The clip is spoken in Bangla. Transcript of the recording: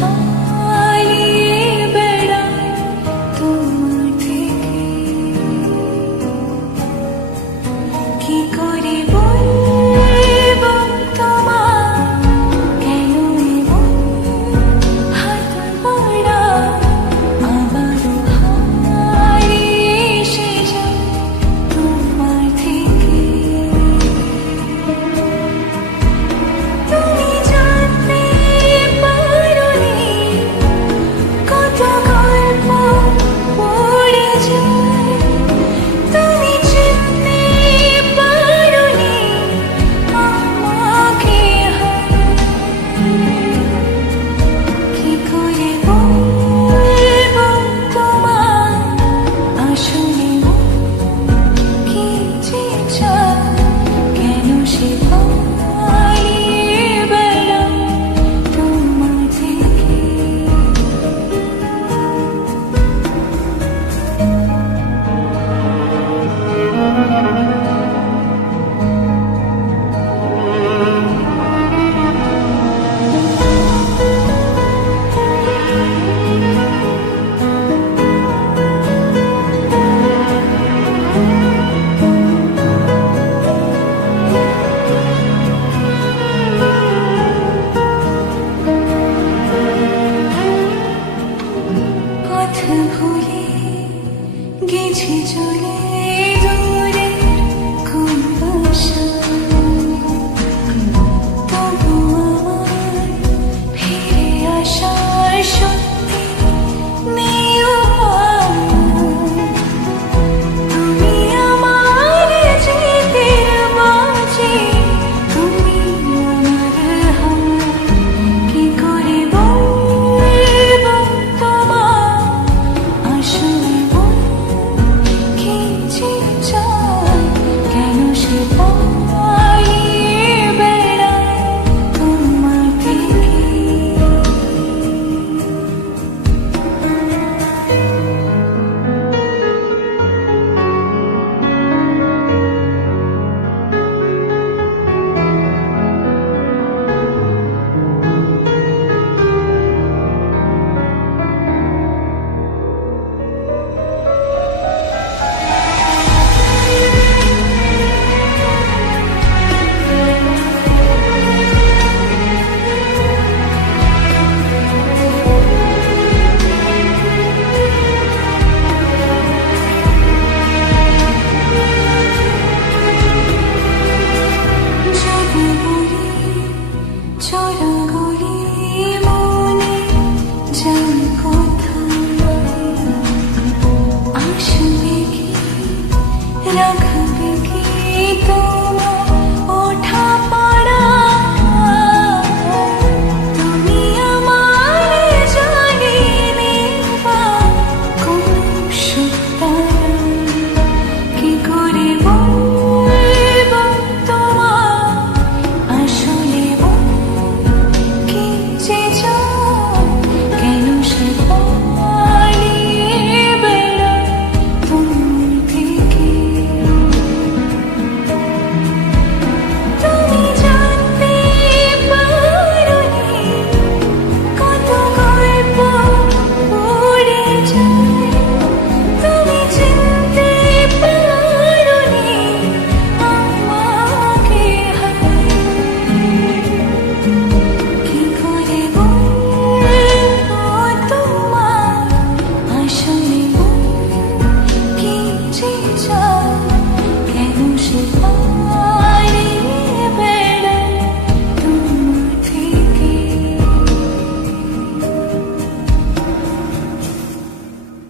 পালিয়ে বেড়াই তোমার থেকে। কি করে বলবো তোমায় কেন এমন হাত পড়া আবারও হারিয়ে এসে যায় তোমার থেকে। তুমি জানতে পারোনি কত গল্প পড়ে যায়, তুমি চিনতে পারোনি আমাকে। কি করে বলবো তোমায় আসলে কি যে চায়, কেন সে পালিয়ে বেড়ায় তোমার থেকে। পথ ভুলে গেছি চলে দূরের কোন বাসায়, তবু আমার ফিরে আসার শক্তি নেই উপায়। তুমি আমার জিতের মাঝে, তুমি আমার হার। কি করে বলবো তোমায় আসলে কি যে চায়, কেন সে পালিয়ে বেড়ায় তোমার থেকে। যদি বলি চলা গলি মনে যাই কোথায়, আসবে কি রাখবে কি তো